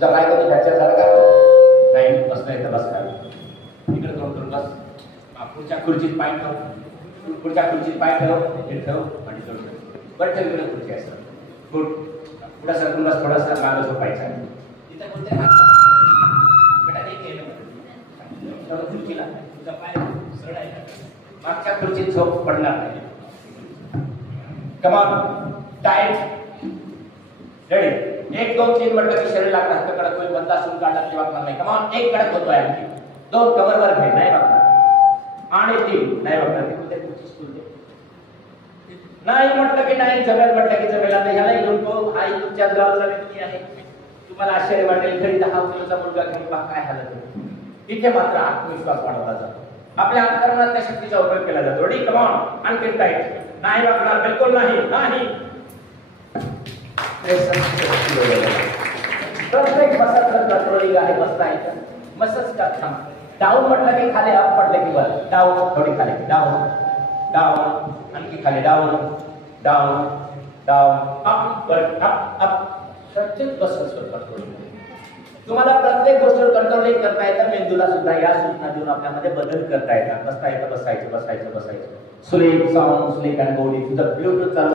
तुझा पाय कधी फ्रॅक्चर झाला का? नाही. बसता येतं, बस काय इकडे तोंड करून बस. पुढच्या खुर्चीत पाय ठेव, पुढच्या खुर्चीत पाय ठेव, हे ठेव आणि जोड ठेव. बरं ठेव इकडे खुर्ची आहे सर. गुड. पुढे सरकून बस, थोडासा मागं झोपायचा आहे. तिथे कोणते बेटा नाही केलं खुर्चीला तुझा पाय सरळ आहे, मागच्या खुर्चीत झोप पडणार नाही. Come on, tight, ready. 1 2 3 म्हटलं की शरीर लागणार, हात कडक होईल, बदला सून काढला की वागणार नाही. कम ऑन, 1 कडक होतोय आणखी, 2 कमरवर घे, नाही वागणार, आणि 3 नाही वागणार. ती कुठे खुर्ची स्कूल दे नाही म्हटलं की नाही, जमेल म्हटलं की जमेल. आता ह्याला घेऊन तो आई तुमच्याच गावचा व्यक्ती आहे. तुम्हाला आश्चर्य वाटेल, घरी 10 किलोचा मुलगा घेऊन पहा काय हालत आहे. इथे मात्र आत्मविश्वास वाढवला जातो, आपल्या अंतर्मनात त्या शक्तीचा उपयोग केला जातो. रेडी, कम ऑन, आणखी टाईट, नाही वागणार, बिलकुल नाही, नाही. प्रत्येक मसलचं कंट्रोलिंग आहे. बसता येतं, मसल्स का थांब. डाऊन म्हटलं की खाली, अप म्हटलं की वर. डाऊन, थोडी खाली, डाऊन डाऊन, आणखी खाली, डाऊन डाऊन डाऊन, अप वर, अप अप. प्रत्येक मसल्सवर कंट्रोलिंग. तुम्हाला प्रत्येक गोष्टीवर कंट्रोलिंग करता येतं. मेंदूला सुद्धा या सूचना देऊन आपल्यामध्ये बदल करता येतात. बसता येतं, बसायचं, बसायचं, बसायचं. Sleep sound, sleep and body. तुझं ब्लूटूथ चालू